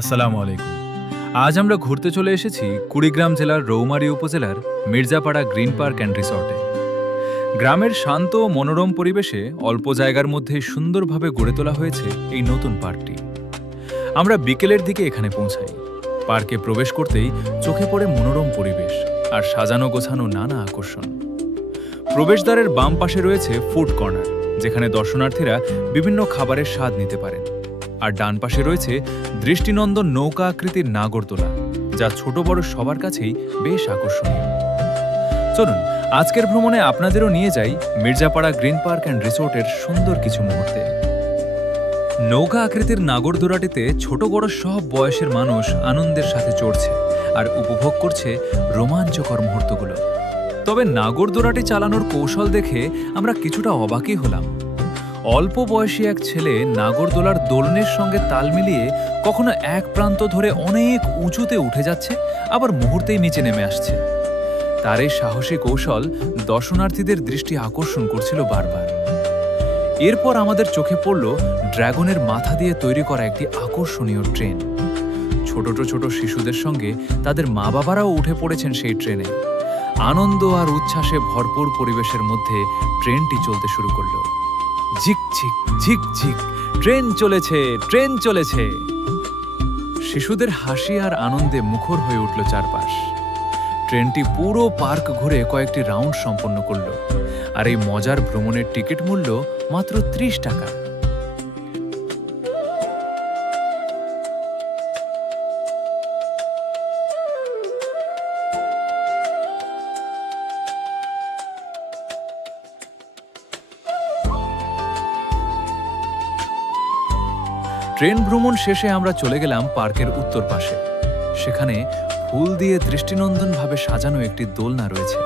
আসসালামু আলাইকুম। আজ আমরা ঘুরতে চলে এসেছি কুড়িগ্রাম জেলার রৌমারী উপজেলার মির্জাপাড়া গ্রিন পার্ক অ্যান্ড রিসর্টে। গ্রামের শান্ত ও মনোরম পরিবেশে অল্প জায়গার মধ্যে সুন্দরভাবে গড়ে তোলা হয়েছে এই নতুন পার্কটি। আমরা বিকেলের দিকে এখানে পৌঁছাই। পার্কে প্রবেশ করতেই চোখে পড়ে মনোরম পরিবেশ আর সাজানো গোছানো নানা আকর্ষণ। প্রবেশদ্বারের বাম পাশে রয়েছে ফুড কর্নার, যেখানে দর্শনার্থীরা বিভিন্ন খাবারের স্বাদ নিতে পারেন। আর ডান পাশে রয়েছে দৃষ্টিনন্দন নৌকা আকৃতির নাগরদোলা, যা ছোট বড় সবার কাছেই বেশ আকর্ষণীয়। চলুন আজকের ভ্রমণে আপনাদেরও নিয়ে যাই মির্জাপাড়া গ্রিন পার্ক অ্যান্ড রিসোর্টের সুন্দর কিছু মুহূর্তে। নৌকা আকৃতির নাগরদোলাটিতে ছোট বড় সব বয়সের মানুষ আনন্দের সাথে চড়ছে আর উপভোগ করছে রোমাঞ্চকর মুহূর্তগুলো। তবে নাগরদোলাটি চালানোর কৌশল দেখে আমরা কিছুটা অবাকই হলাম। অল্প বয়সী এক ছেলে নাগরদোলার দোলনের সঙ্গে তাল মিলিয়ে কখনো এক প্রান্ত ধরে অনেক উঁচুতে উঠে যাচ্ছে, আবার মুহূর্তেই নিচে নেমে আসছে। তার এই সাহসী কৌশল দর্শনার্থীদের দৃষ্টি আকর্ষণ করছিল বারবার। এরপর আমাদের চোখে পড়ল ড্রাগনের মাথা দিয়ে তৈরি করা একটি আকর্ষণীয় ট্রেন। ছোট ছোট শিশুদের সঙ্গে তাদের মা বাবারাও উঠে পড়েছেন সেই ট্রেনে। আনন্দ আর উচ্ছ্বাসে ভরপুর পরিবেশের মধ্যে ট্রেনটি চলতে শুরু করলো। ঝিক ঝিক ঝিক ঝিক, ট্রেন চলেছে, ট্রেন চলেছে। শিশুদের হাসি আর আনন্দে মুখর হয়ে উঠল চারপাশ। ট্রেনটি পুরো পার্ক ঘুরে কয়েকটি রাউন্ড সম্পন্ন করল। আর এই মজার ভ্রমণের টিকিট মূল্য মাত্র ৩০ টাকা। ট্রেন ভ্রমণ শেষে আমরা চলে গেলাম পার্কের উত্তর পাশে। সেখানে ফুল দিয়ে দৃষ্টিনন্দনভাবে সাজানো একটি দোলনা রয়েছে।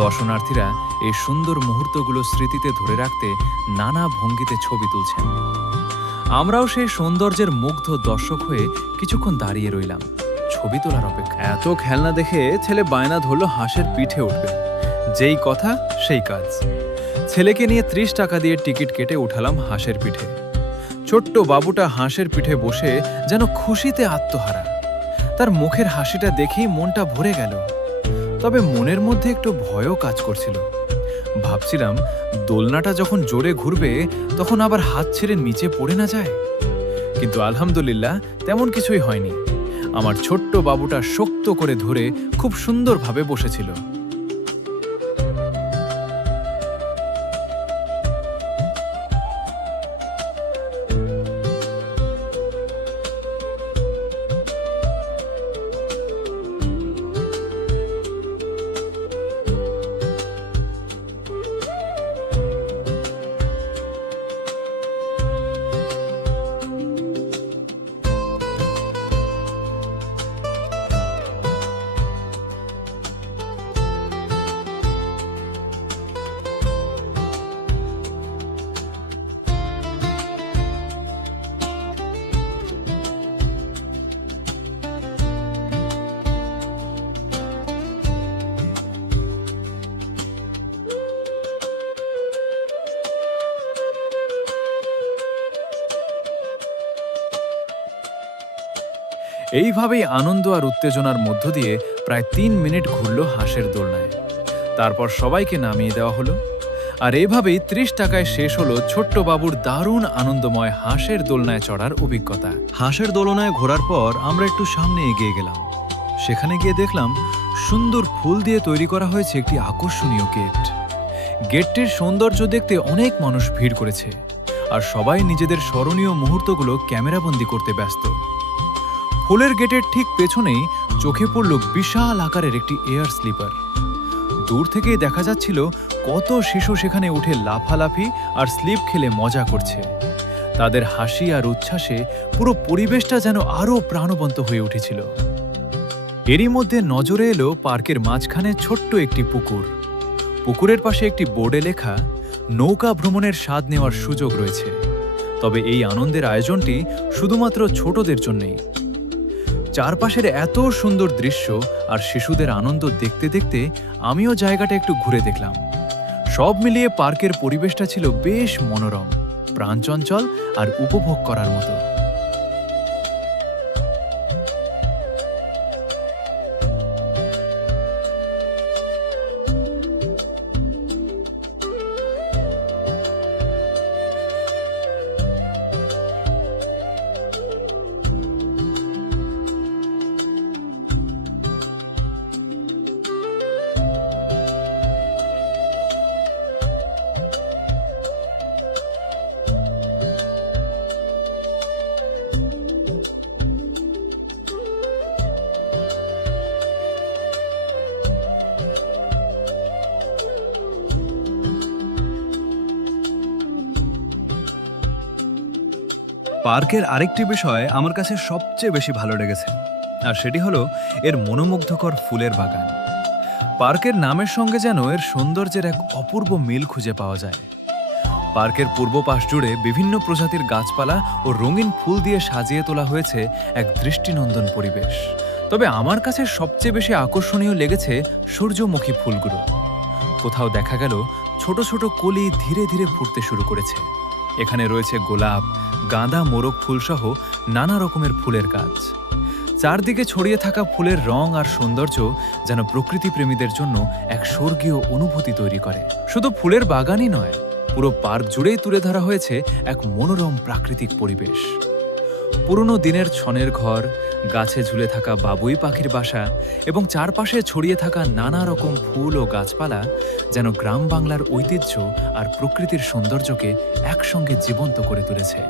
দর্শনার্থীরা এই সুন্দর মুহূর্তগুলো স্মৃতিতে ধরে রাখতে নানা ভঙ্গিতে ছবি তুলছেন। আমরাও সেই সৌন্দর্যের মুগ্ধ দর্শক হয়ে কিছুক্ষণ দাঁড়িয়ে রইলাম, ছবি তোলার অপেক্ষা। এত খেলনা দেখে ছেলে বায়না ধরল হাঁসের পিঠে উঠবে। যেই কথা সেই কাজ। ছেলেকে নিয়ে ৩০ টাকা দিয়ে টিকিট কেটে উঠালাম হাঁসের পিঠে। ছোট্ট বাবুটা হাঁসের পিঠে বসে যেন খুশিতে আত্মহারা। তার মুখের হাসিটা দেখেই মনটা ভরে গেল। তবে মনের মধ্যে একটু ভয়ও কাজ করছিল। ভাবছিলাম দোলনাটা যখন জোরে ঘুরবে তখন আবার হাত ছেড়ে নিচে পড়ে না যায়। কিন্তু আলহামদুলিল্লাহ তেমন কিছুই হয়নি। আমার ছোট্ট বাবুটা শক্ত করে ধরে খুব সুন্দরভাবে বসেছিল। এইভাবেই আনন্দ আর উত্তেজনার মধ্য দিয়ে প্রায় ৩ মিনিট ঘুরল হাঁসের দোলনায়। তারপর সবাইকে নামিয়ে দেওয়া হলো। আর এভাবেই ৩০ টাকায় শেষ হলো ছোট্ট বাবুর দারুণ আনন্দময় হাঁসের দোলনায় চড়ার অভিজ্ঞতা। হাঁসের দোলনায় ঘোরার পর আমরা একটু সামনে এগিয়ে গেলাম। সেখানে গিয়ে দেখলাম সুন্দর ফুল দিয়ে তৈরি করা হয়েছে একটি আকর্ষণীয় গেট। গেটটির সৌন্দর্য দেখতে অনেক মানুষ ভিড় করেছে, আর সবাই নিজেদের স্মরণীয় মুহূর্তগুলো ক্যামেরাবন্দি করতে ব্যস্ত। ফুলের গেটের ঠিক পেছনেই চোখে পড়ল বিশাল আকারের একটি এয়ার স্লিপার। দূর থেকেই দেখা যাচ্ছিল কত শিশু সেখানে উঠে লাফালাফি আর স্লিপ খেলে মজা করছে। তাদের হাসি আর উচ্ছ্বাসে পুরো পরিবেশটা যেন আরও প্রাণবন্ত হয়ে উঠেছিল। এরই মধ্যে নজরে এলো পার্কের মাঝখানে ছোট্ট একটি পুকুর। পুকুরের পাশে একটি বোর্ডে লেখা, নৌকা ভ্রমণের স্বাদ নেওয়ার সুযোগ রয়েছে। তবে এই আনন্দের আয়োজনটি শুধুমাত্র ছোটদের জন্যই। চারপাশের এত সুন্দর দৃশ্য আর শিশুদের আনন্দ দেখতে দেখতে আমিও জায়গাটা একটু ঘুরে দেখলাম। সব মিলিয়ে পার্কের পরিবেশটা ছিল বেশ মনোরম, প্রাণচঞ্চল আর উপভোগ করার মতো। পার্কের আরেকটি বিষয় আমার কাছে সবচেয়ে বেশি ভালো লেগেছে, আর সেটি হলো এর মনোমুগ্ধকর ফুলের বাগান। পার্কের নামের সঙ্গে যেন এর সৌন্দর্যের এক অপূর্ব মিল খুঁজে পাওয়া যায়। পার্কের পূর্ব পাশ জুড়ে বিভিন্ন প্রজাতির গাছপালা ও রঙিন ফুল দিয়ে সাজিয়ে তোলা হয়েছে এক দৃষ্টিনন্দন পরিবেশ। তবে আমার কাছে সবচেয়ে বেশি আকর্ষণীয় লেগেছে সূর্যমুখী ফুলগুলো। কোথাও দেখা গেল ছোট ছোট কলি ধীরে ধীরে ফুটতে শুরু করেছে। এখানে রয়েছে গোলাপ, গাঁদা, মোরগ ফুলসহ নানা রকমের ফুলের গাছ। চারদিকে ছড়িয়ে থাকা ফুলের রং আর সৌন্দর্য যেন প্রকৃতি প্রেমীদের জন্য এক স্বর্গীয় অনুভূতি তৈরি করে। শুধু ফুলের বাগানই নয়, পুরো পার্ক জুড়েই তুলে ধরা হয়েছে এক মনোরম প্রাকৃতিক পরিবেশ। পুরনো দিনের ছনের ঘর, গাছে ঝুলে থাকা বাবুই পাখির বাসা এবং চারপাশে ছড়িয়ে থাকা নানা রকম ফুল ও গাছপালা যেন গ্রাম বাংলার ঐতিহ্য আর প্রকৃতির সৌন্দর্যকে একসঙ্গে জীবন্ত করে তুলেছে।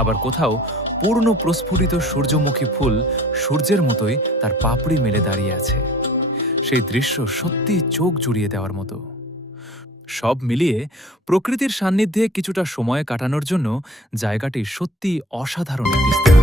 আবার কোথাও পূর্ণ প্রস্ফুটিত সূর্যমুখী ফুল সূর্যের মতোই তার পাপড়ি মেলে দাঁড়িয়ে আছে। সেই দৃশ্য সত্যিই চোখ জুড়িয়ে দেওয়ার মতো। সব মিলিয়ে প্রকৃতির সান্নিধ্যে কিছুটা সময় কাটানোর জন্য জায়গাটি সত্যিই অসাধারণ একটি স্থান।